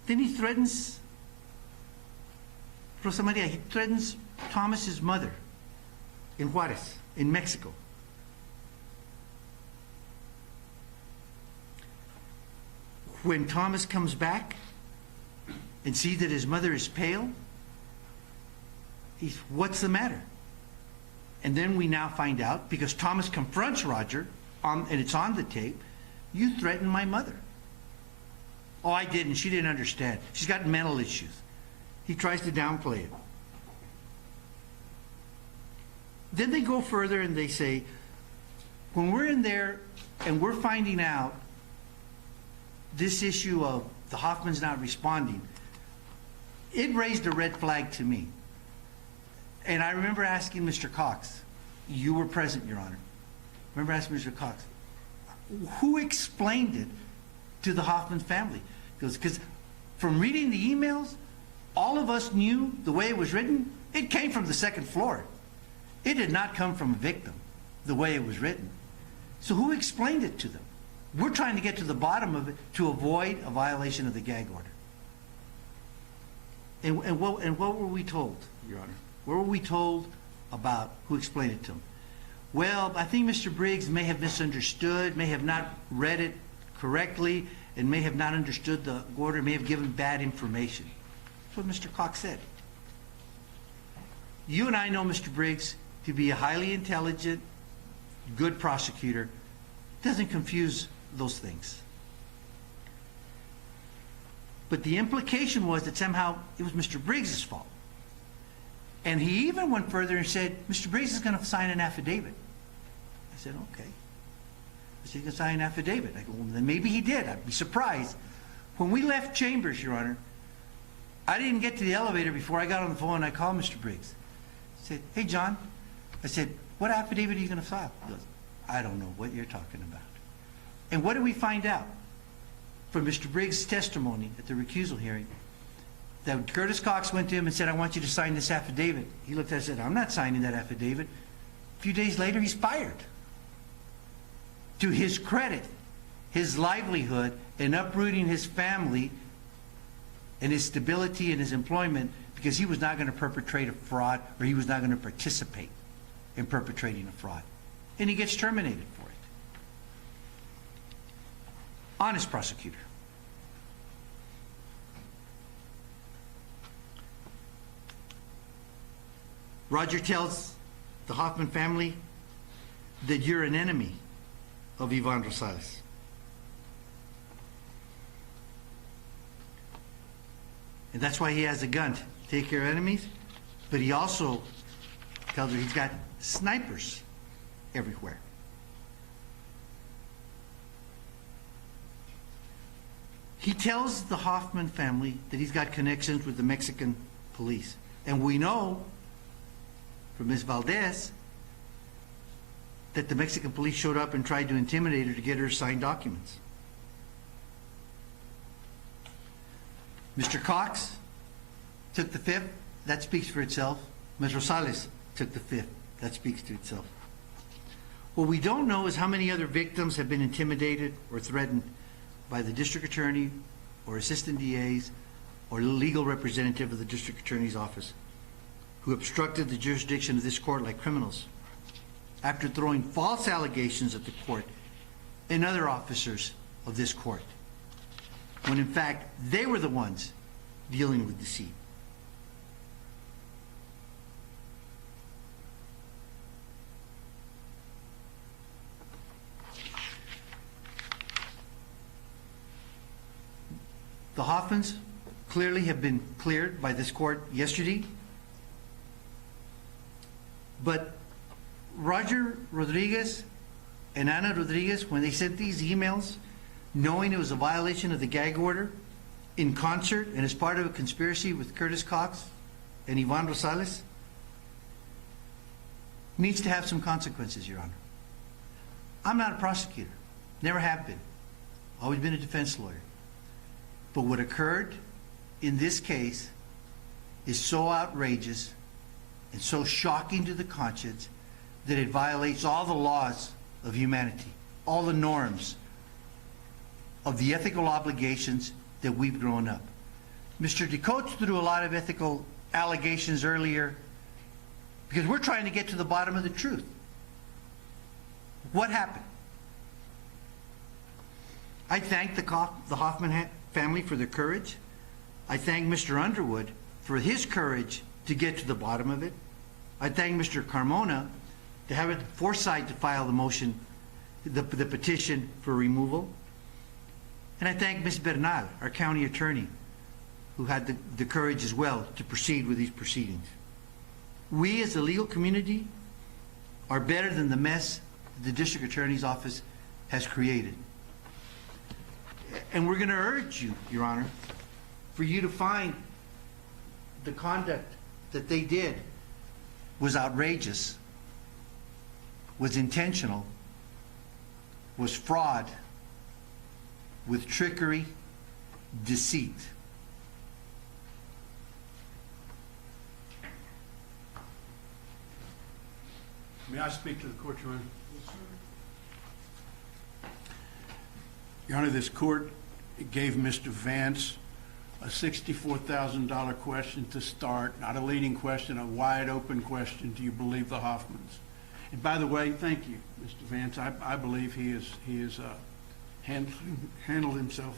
Then he threatens Rosa Maria, he threatens Thomas's mother in Juarez, in Mexico. When Thomas comes back and sees that his mother is pale, he's, what's the matter? And then we now find out, because Thomas confronts Roger, and it's on the tape, you threatened my mother. Oh, I didn't. She didn't understand. She's got mental issues. He tries to downplay it. Then they go further and they say, when we're in there and we're finding out this issue of the Hoffmans not responding, it raised a red flag to me. And I remember asking Mr. Cox, you were present, Your Honor. I remember asking Mr. Cox, who explained it to the Hoffman family? Because from reading the emails, all of us knew the way it was written, it came from the second floor. It did not come from a victim, the way it was written. So who explained it to them? We're trying to get to the bottom of it to avoid a violation of the gag order. And what were we told, Your Honor? What were we told about who explained it to them? Well, I think Mr. Briggs may have misunderstood, may have not read it correctly, and may have not understood the order, may have given bad information. That's what Mr. Cox said. You and I know Mr. Briggs to be a highly intelligent, good prosecutor. Doesn't confuse those things. But the implication was that somehow it was Mr. Briggs' fault. And he even went further and said, Mr. Briggs is going to sign an affidavit. I said, okay. I said, he's going to sign an affidavit. I go, well, then maybe he did. I'd be surprised. When we left chambers, Your Honor, I didn't get to the elevator before I got on the phone and I called Mr. Briggs. I said, hey, John. I said, what affidavit are you going to file? He goes, I don't know what you're talking about. And what did we find out from Mr. Briggs' testimony at the recusal hearing? That Curtis Cox went to him and said, I want you to sign this affidavit. He looked at it and said, I'm not signing that affidavit. A few days later, he's fired. To his credit, his livelihood and uprooting his family and his stability and his employment, because he was not going to perpetrate a fraud, or he was not going to participate in perpetrating a fraud. And he gets terminated for it. Honest prosecutor. Roger tells the Hoffman family that you're an enemy of Yvonne Rosales. And that's why he has a gun to take care of enemies. But he also tells her he's got snipers everywhere. He tells the Hoffman family that he's got connections with the Mexican police. And we know from Ms. Valdez that the Mexican police showed up and tried to intimidate her to get her to sign documents. Mr. Cox took the fifth. That speaks for itself. Ms. Rosales took the fifth. That speaks to itself. What we don't know is how many other victims have been intimidated or threatened by the district attorney or assistant DAs or legal representative of the district attorney's office who obstructed the jurisdiction of this court like criminals after throwing false allegations at the court and other officers of this court, when in fact they were the ones dealing with deceit. The Hoffmans clearly have been cleared by this court yesterday. But Roger Rodriguez and Ana Rodriguez, when they sent these emails, knowing it was a violation of the gag order, in concert and as part of a conspiracy with Curtis Cox and Yvonne Rosales, needs to have some consequences, Your Honor. I'm not a prosecutor, never have been, always been a defense lawyer. But what occurred in this case is so outrageous and so shocking to the conscience that it violates all the laws of humanity, all the norms of the ethical obligations that we've grown up. Mr. DeCote threw a lot of ethical allegations earlier because we're trying to get to the bottom of the truth. What happened? I thank the Hoffman family for their courage. I thank Mr. Underwood for his courage to get to the bottom of it. I thank Mr. Carmona to have the foresight to file the motion, the petition for removal. And I thank Ms. Bernal, our county attorney, who had the courage as well to proceed with these proceedings. We as a legal community are better than the mess the district attorney's office has created. And we're going to urge you, Your Honor, for you to find the conduct that they did was outrageous, was intentional, was fraud, with trickery, deceit. May I speak to the court, Your Honor? Yes, sir. Your Honor, this court gave Mr. Vance a $64,000 question to start, not a leading question, a wide open question. Do you believe the Hoffmans? And by the way, thank you, Mr. Vance. I believe he is handled himself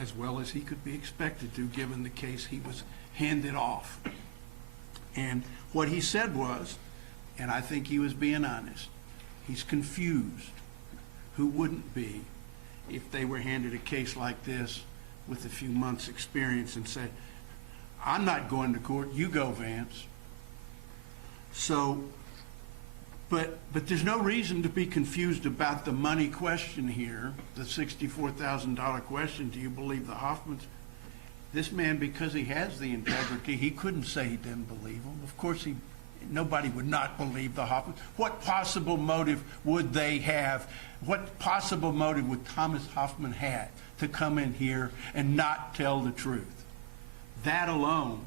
as well as he could be expected to, given the case he was handed off. And what he said was, and I think he was being honest, he's confused. Who wouldn't be if they were handed a case like this with a few months' experience and said, I'm not going to court, you go, Vance. So, but there's no reason to be confused about the money question here, the $64,000 question, do you believe the Hoffmans? This man, because he has the integrity, he couldn't say he didn't believe them. Of course, nobody would not believe the Hoffmans. What possible motive would they have? What possible motive would Thomas Hoffman have to come in here and not tell the truth? That alone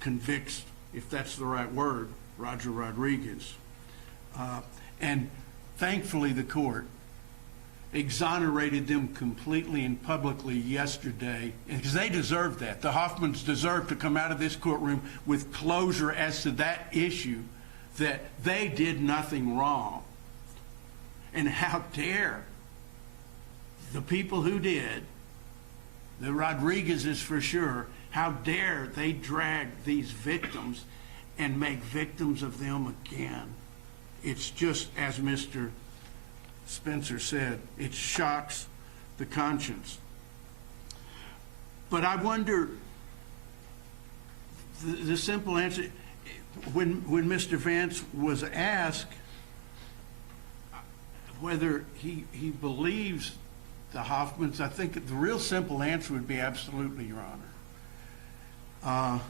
convicts, if that's the right word, Roger Rodriguez. And thankfully the court exonerated them completely and publicly yesterday, because they deserve that. The Hoffmans deserve to come out of this courtroom with closure as to that issue, that they did nothing wrong. And how dare the people who did, the Rodriguezes for sure, how dare they drag these victims and make victims of them again. It's just, as Mr. Spencer said, it shocks the conscience. But I wonder, the simple answer, when Mr. Vance was asked whether he believes the Hoffmans, I think the real simple answer would be absolutely, Your Honor.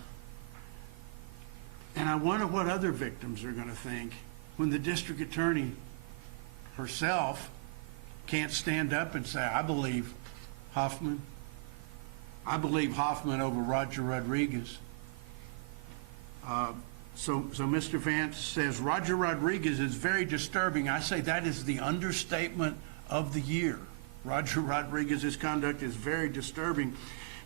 And I wonder what other victims are going to think when the district attorney herself can't stand up and say, I believe Hoffman. I believe Hoffman over Roger Rodriguez. So Mr. Vance says, Roger Rodriguez is very disturbing. I say that is the understatement of the year. Roger Rodriguez's conduct is very disturbing.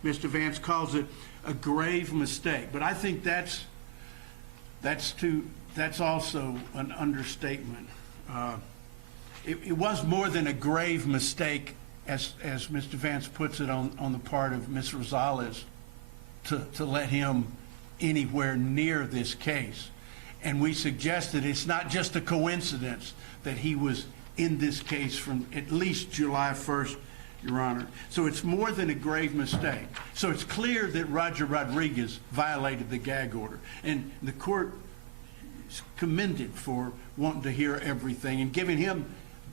Mr. Vance calls it a grave mistake. But I think that's also an understatement. It was more than a grave mistake, as Mr. Vance puts it, on the part of Ms. Rosales to let him anywhere near this case. And we suggested it's not just a coincidence that he was in this case from at least July 1st Your Honor. So it's more than a grave mistake. So it's clear that Roger Rodriguez violated the gag order. And the court is commended for wanting to hear everything and giving him,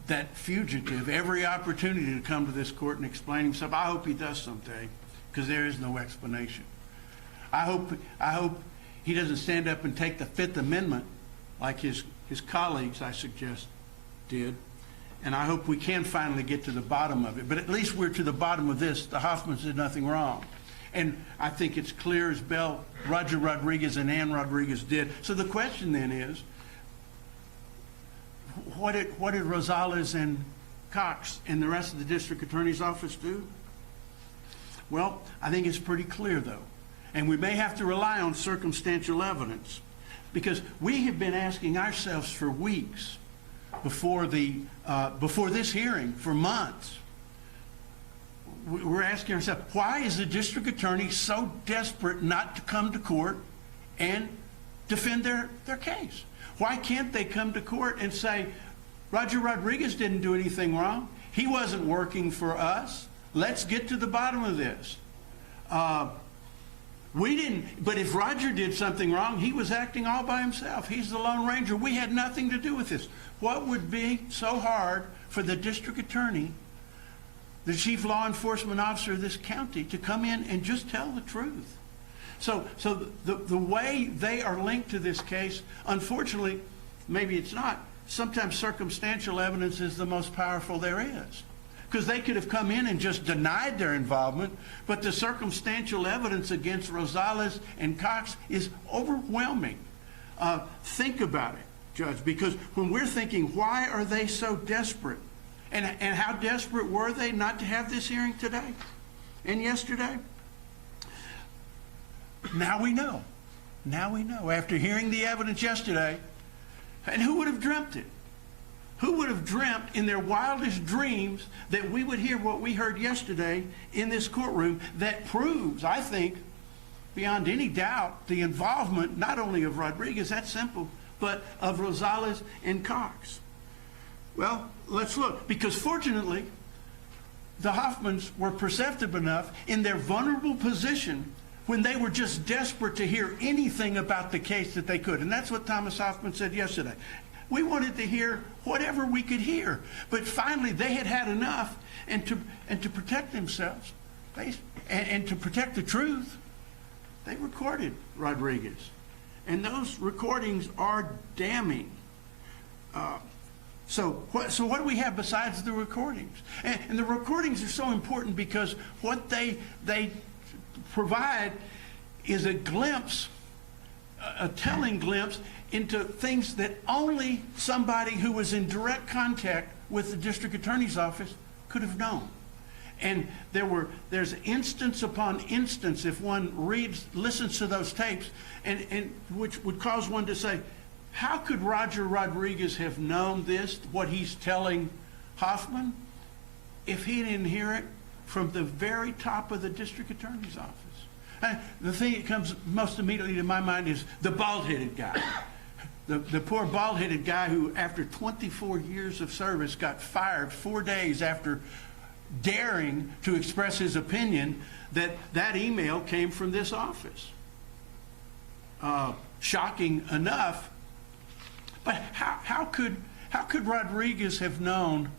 that fugitive, every opportunity to come to this court and explain himself. I hope he does someday, because there is no explanation. I hope he doesn't stand up and take the Fifth Amendment like his colleagues, I suggest, did. And I hope we can finally get to the bottom of it. But at least we're to the bottom of this. The Hoffmans did nothing wrong. And I think it's clear as bell, Roger Rodriguez and Ann Rodriguez did. So the question then is, what did Rosales and Cox and the rest of the district attorney's office do? Well, I think it's pretty clear, though. And we may have to rely on circumstantial evidence, because we have been asking ourselves for weeks before this hearing, for months. We're asking ourselves, why is the district attorney so desperate not to come to court and defend their case? Why can't they come to court and say, Roger Rodriguez didn't do anything wrong. He wasn't working for us. Let's get to the bottom of this. We didn't, but if Roger did something wrong, he was acting all by himself. He's the Lone Ranger. We had nothing to do with this. What would be so hard for the district attorney, the chief law enforcement officer of this county, to come in and just tell the truth? So the way they are linked to this case, unfortunately, maybe it's not. Sometimes circumstantial evidence is the most powerful there is. Because they could have come in and just denied their involvement, but the circumstantial evidence against Rosales and Cox is overwhelming. Think about it, Judge, because when we're thinking, why are they so desperate? And how desperate were they not to have this hearing today and yesterday? Now we know. Now we know. After hearing the evidence yesterday, and who would have dreamt it? Who would have dreamt in their wildest dreams that we would hear what we heard yesterday in this courtroom that proves, I think, beyond any doubt, the involvement not only of Rodriguez, that's simple, but of Rosales and Cox? Well, let's look, because fortunately, the Hoffmans were perceptive enough in their vulnerable position when they were just desperate to hear anything about the case that they could. And that's what Thomas Hoffman said yesterday. We wanted to hear whatever we could hear. But finally, they had had enough, and to protect themselves, and to protect the truth, they recorded Rodriguez. And those recordings are damning. So what do we have besides the recordings? And the recordings are so important because what they provide is a glimpse, a telling glimpse into things that only somebody who was in direct contact with the district attorney's office could have known. And there's instance upon instance, if one listens to those tapes, and which would cause one to say, how could Roger Rodriguez have known this, what he's telling Hoffman, if he didn't hear it from the very top of the district attorney's office? The thing that comes most immediately to my mind is the bald-headed guy. The poor bald-headed guy who, after 24 years of service, got fired 4 days after daring to express his opinion that email came from this office. Shocking enough. But how could Rodriguez have known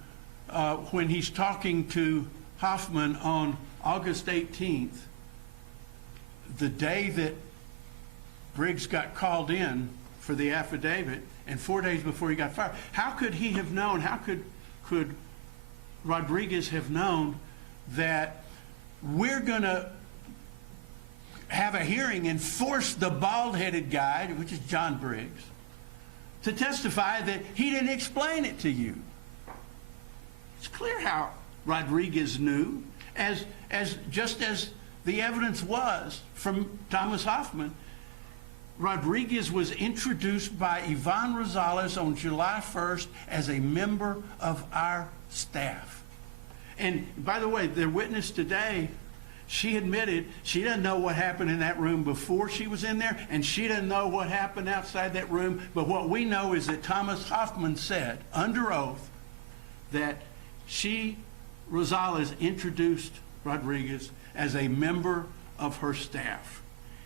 when he's talking to Hoffman on August 18th, the day that Briggs got called in for the affidavit, and 4 days before he got fired? How could he have known, how could Rodriguez have known that we're going to have a hearing and force the bald-headed guy, which is John Briggs, to testify that he didn't explain it to you? It's clear how Rodriguez knew, just as the evidence was from Thomas Hoffman. Rodriguez was introduced by Yvonne Rosales on July 1st as a member of our staff. And by the way, their witness today, she admitted she doesn't know what happened in that room before she was in there, and she doesn't know what happened outside that room. But what we know is that Thomas Hoffman said under oath that she Rosales introduced Rodriguez as a member of her staff.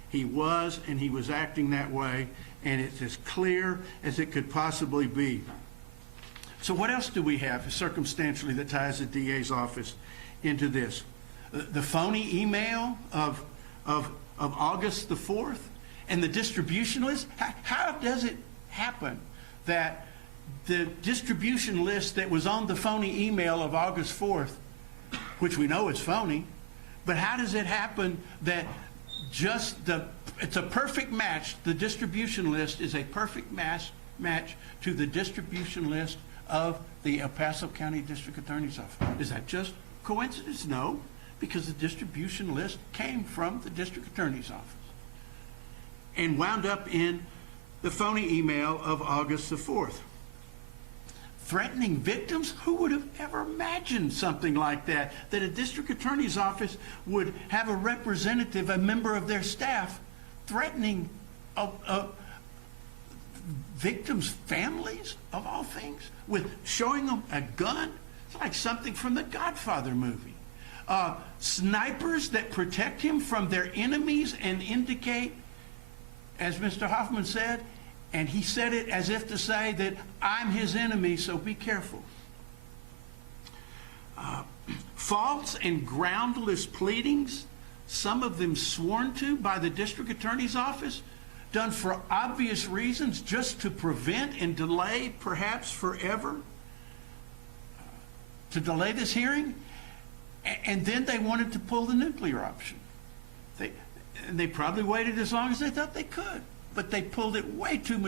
He was, and he was acting that way, and it's as clear as it could possibly be. So what else do we have circumstantially that ties the DA's office into this? The phony email of August the 4th and the distribution list? How does it happen that the distribution list that was on the phony email of August 4th, which we know is phony, but how does it happen that it's a perfect match, the distribution list is a perfect match to the distribution list of the El Paso County District Attorney's Office? Is that just coincidence? No, because the distribution list came from the District Attorney's Office and wound up in the phony email of August the 4th. Threatening victims? Who would have ever imagined something like that? That a district attorney's office would have a representative, a member of their staff, threatening victims' families, of all things, with showing them a gun? It's like something from the Godfather movie. Snipers that protect him from their enemies and indicate, as Mr. Hoffman said, and he said it as if to say that I'm his enemy, so be careful. False and groundless pleadings, some of them sworn to by the district attorney's office, done for obvious reasons, just to prevent and delay, perhaps forever, to delay this hearing. And then they wanted to pull the nuclear option. They probably waited as long as they thought they could, but they pulled it way too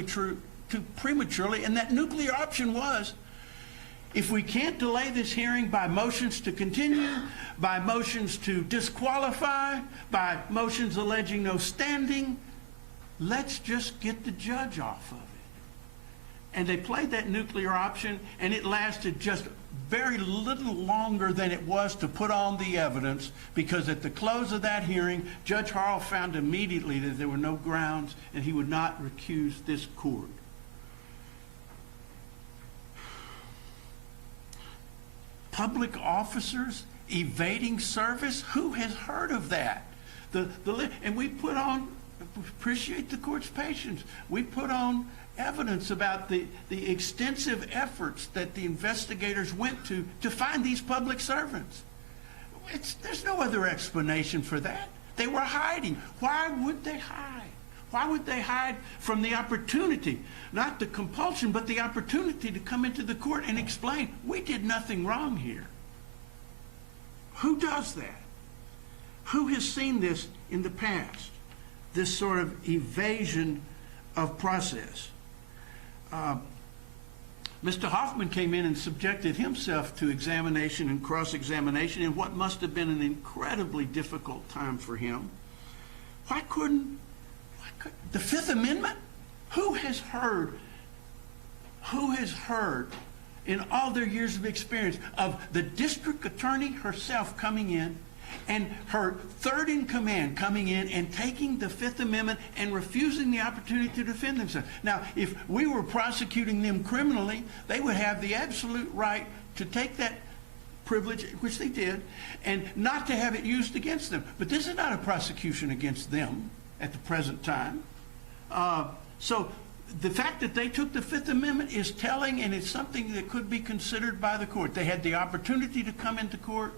prematurely, and that nuclear option was, if we can't delay this hearing by motions to continue, by motions to disqualify, by motions alleging no standing, let's just get the judge off of it. And they played that nuclear option, and it lasted just very little longer than it was to put on the evidence, because at the close of that hearing, Judge Harrell found immediately that there were no grounds and he would not recuse this court. Public officers evading service? Who has heard of that? And we put on, appreciate the court's patience, we put on evidence about the extensive efforts that the investigators went to find these public servants. There's no other explanation for that. They were hiding. Why would they hide? Why would they hide from the opportunity, not the compulsion, but the opportunity to come into the court and explain, we did nothing wrong here? Who does that? Who has seen this in the past? This sort of evasion of process. Mr. Hoffman came in and subjected himself to examination and cross-examination in what must have been an incredibly difficult time for him. Why couldn't the Fifth Amendment? Who has heard in all their years of experience of the district attorney herself coming in and her third in command coming in and taking the Fifth Amendment and refusing the opportunity to defend themselves? Now, if we were prosecuting them criminally, they would have the absolute right to take that privilege, which they did, and not to have it used against them. But this is not a prosecution against them at the present time. So the fact that they took the Fifth Amendment is telling, and it's something that could be considered by the court. They had the opportunity to come into court.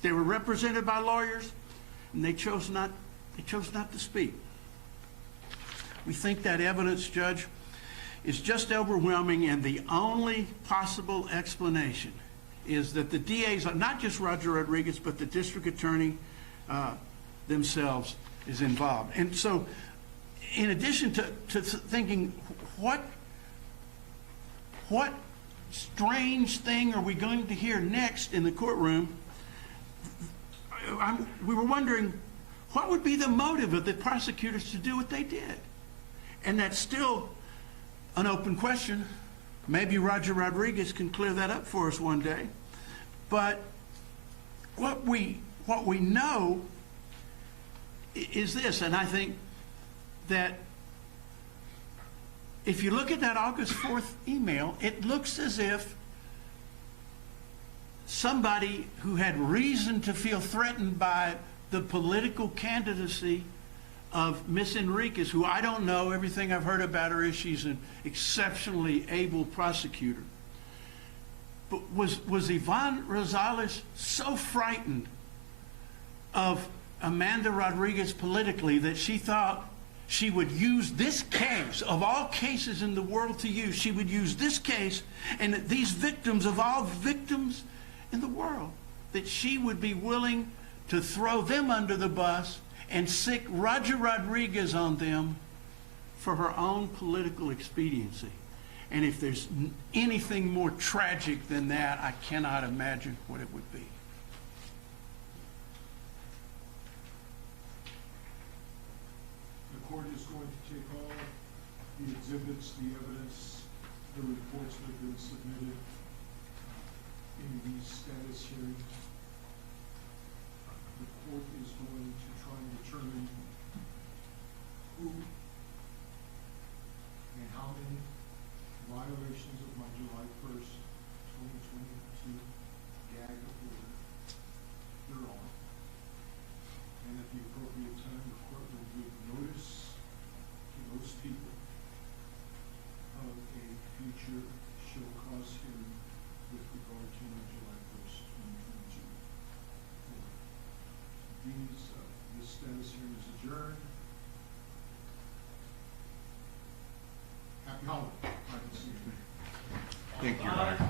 They were represented by lawyers, and they chose not to speak. We think that evidence, Judge, is just overwhelming, and the only possible explanation is that the DAs, not just Roger Rodriguez, but the district attorney themselves is involved. And so, in addition to thinking, what strange thing are we going to hear next in the courtroom, we were wondering, what would be the motive of the prosecutors to do what they did? And that's still an open question. Maybe Roger Rodriguez can clear that up for us one day. But what we know is this, and I think that if you look at that August 4th email, it looks as if somebody who had reason to feel threatened by the political candidacy of Miss Enriquez, who I don't know. Everything I've heard about her is she's an exceptionally able prosecutor. But was Yvonne Rosales so frightened of Amanda Rodriguez politically that she thought she would use this case, of all cases in the world to use, she would use this case and that these victims of all victims in the world, that she would be willing to throw them under the bus and sick Roger Rodriguez on them for her own political expediency? And if there's anything more tragic than that, I cannot imagine what it would be. The court is going to take all the exhibits, the evidence, the reports that have been submitted in the status hearing. The court is going to try and determine who and how many violations of my July 1st, 2022 gag order there are. And at the appropriate time, the court will give notice to those people of a future show cause hearing with regard to my July 1st, 2022 order. This status hearing is adjourned. Happy holiday. I can see you. Thank you, Your Honor.